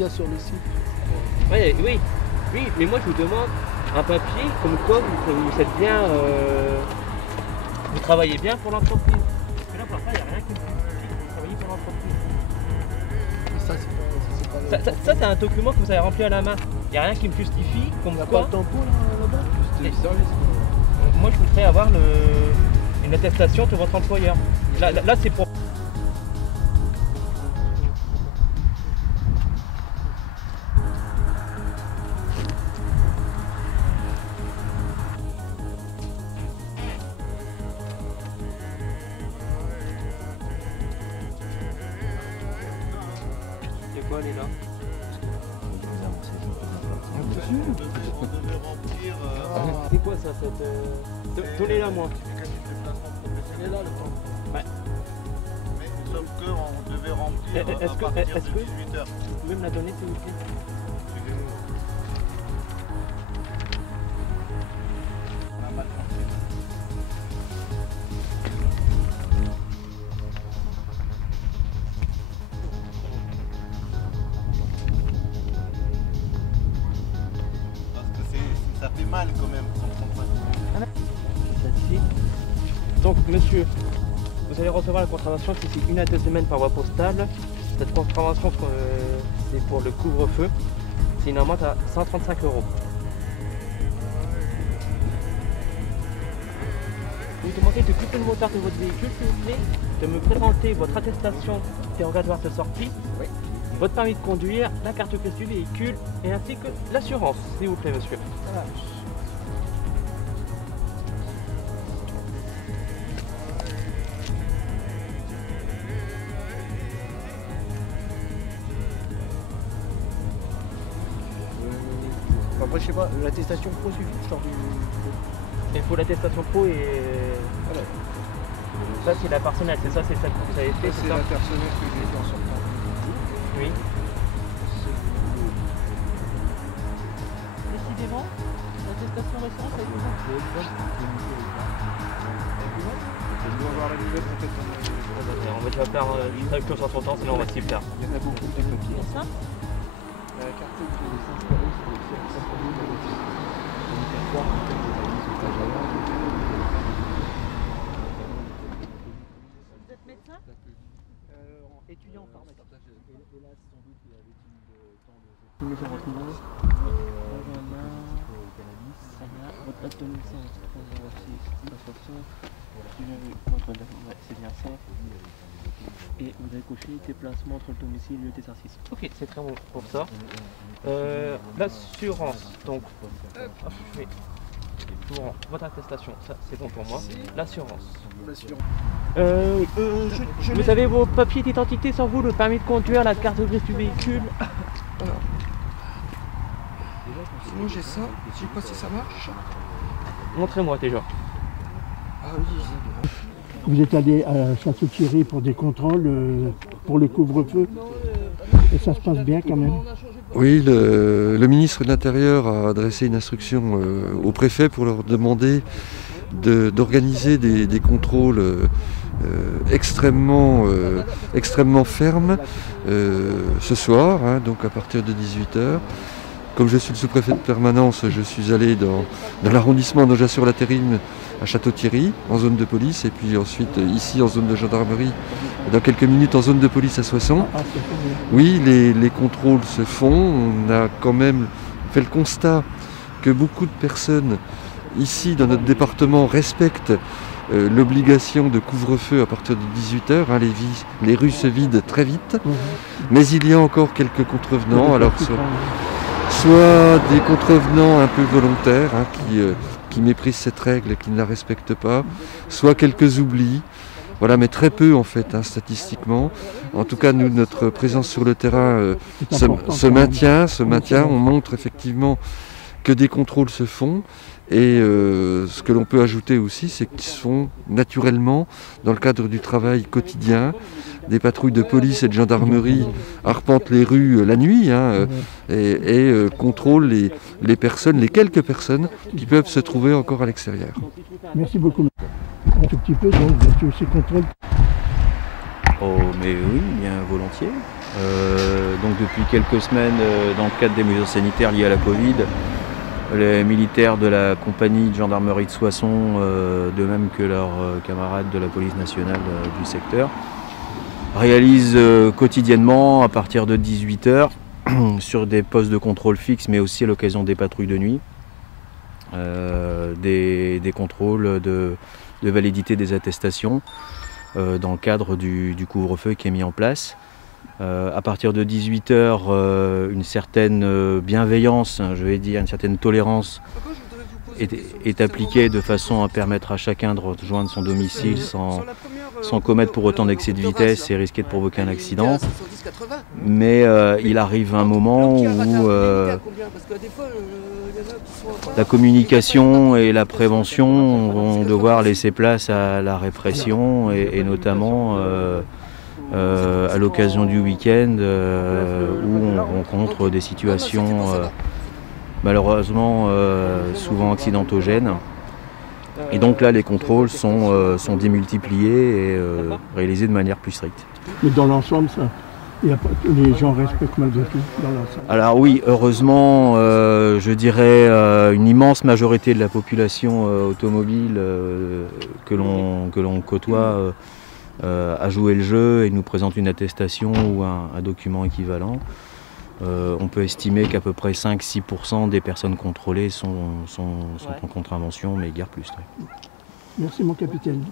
qu'il y a sur le site. Ouais, oui, oui, mais moi je vous demande un papier comme quoi vous êtes bien, vous travaillez bien pour l'entreprise. Parce que là, pour l'instant, il n'y a rien qui me justifie que vous travaillez pour l'entreprise. Mais ça, c'est pas Ça, c'est un document que vous avez rempli à la main. Il n'y a rien qui me justifie comme Il n'y a quoi. pas le tampon là-bas. Et- Moi, je voudrais avoir une attestation de votre employeur. Là, c'est pour. C'est quoi, elle est là? C'est quoi ça, cette. Donnez-la moi. Il est là le tampon. Ouais. Mais sauf qu'on devait remplir Est-ce à que- partir est-ce de que- 18h. Vous pouvez me la donner s'il vous plaît? On a mal compris. Parce que ça fait mal quand même, 135 euros. Donc monsieur, vous allez recevoir la contravention d'ici 1 à 2 semaines par voie postale. Cette contravention c'est pour le couvre-feu. C'est une amende à 135 €. Vous demandez de couper le moteur de votre véhicule s'il vous plaît, de me présenter votre attestation dérogatoire de sortie, votre permis de conduire, la carte grise du véhicule et ainsi que l'assurance s'il vous plaît monsieur. Après, je sais pas, l'attestation pro suffit, je sors du. Il faut l'attestation pro et Voilà. ça c'est la personnelle, c'est ça, c'est celle que vous avez fait, c'est C'est ça? la personnelle que j'ai fait en sortant. Oui. Décidément, l'attestation récente avec vous. Je dois avoir la nouvelle peut-être. On va déjà faire une traduction sur son temps, sinon on va s'y perdre. Il y en a beaucoup des copies. C'est ça? La carte qui est installée sur le site compagnie de l'office. On peut voir peut-être des amis au stage avant. Vous êtes médecin? Étudiant en pharmacie. Et là, sans doute, il y avait une temps de. Nous avons retrouvé votre acte de naissance, c'est bien ça. Et vous avez coché déplacement entre le domicile et le lieu d'exercice. Ok, c'est très bon pour ça. L'assurance, donc, je vais votre attestation, ça c'est bon pour moi. L'assurance. Vous avez vos papiers d'identité sur vous, le permis de conduire, la carte grise du véhicule. Sinon j'ai ça, je sais pas si ça marche. Montrez-moi déjà. Ah oui, Vous êtes allé à Château-Thierry pour des contrôles pour le couvre-feu et ça se passe bien quand même. Oui, le ministre de l'Intérieur a adressé une instruction au préfet pour leur demander d'organiser des contrôles extrêmement fermes ce soir, hein, donc à partir de 18h. Comme je suis le sous-préfet de permanence, je suis allé dans l'arrondissement d'Aujat-sur-la-Terrine à Château-Thierry, en zone de police, et puis ensuite ici en zone de gendarmerie, et dans quelques minutes en zone de police à Soissons. Oui, les contrôles se font. On a quand même fait le constat que beaucoup de personnes ici dans notre département respectent l'obligation de couvre-feu à partir de 18h. Hein, les rues se vident très vite, mais il y a encore quelques contrevenants. Alors, soit des contrevenants un peu volontaires hein, qui méprisent cette règle et qui ne la respectent pas, soit quelques oublis, voilà, mais très peu en fait, hein, statistiquement. En tout cas, nous, notre présence sur le terrain se maintient, on montre effectivement que des contrôles se font. Et ce que l'on peut ajouter aussi, c'est qu'ils se font naturellement dans le cadre du travail quotidien. Des patrouilles de police et de gendarmerie arpentent les rues la nuit hein, et contrôlent les personnes, les quelques personnes qui peuvent se trouver encore à l'extérieur. Merci beaucoup. Un tout petit peu, donc, ces contrôles. Oh, mais oui, bien volontiers. Donc depuis quelques semaines, dans le cadre des mesures sanitaires liées à la Covid, les militaires de la compagnie de gendarmerie de Soissons, de même que leurs camarades de la police nationale du secteur, réalisent quotidiennement à partir de 18 h sur des postes de contrôle fixes, mais aussi à l'occasion des patrouilles de nuit, des contrôles de validité des attestations dans le cadre du couvre-feu qui est mis en place. À partir de 18 h, une certaine bienveillance, je vais dire, une certaine tolérance est appliquée de façon à permettre à chacun de rejoindre son domicile sans commettre pour autant d'excès de vitesse et risquer de provoquer un accident. Mais il arrive un moment où la communication et la prévention vont devoir laisser place à la répression et notamment à l'occasion du week-end où on rencontre des situations malheureusement souvent accidentogènes. Et donc là, les contrôles sont démultipliés et réalisés de manière plus stricte. Mais dans l'ensemble, les gens respectent malgré tout dans l'ensemble. Alors oui, heureusement, je dirais une immense majorité de la population automobile que l'on côtoie a joué le jeu et nous présente une attestation ou un document équivalent. On peut estimer qu'à peu près 5-6% des personnes contrôlées sont en contravention, mais guère plus. Merci mon capitaine.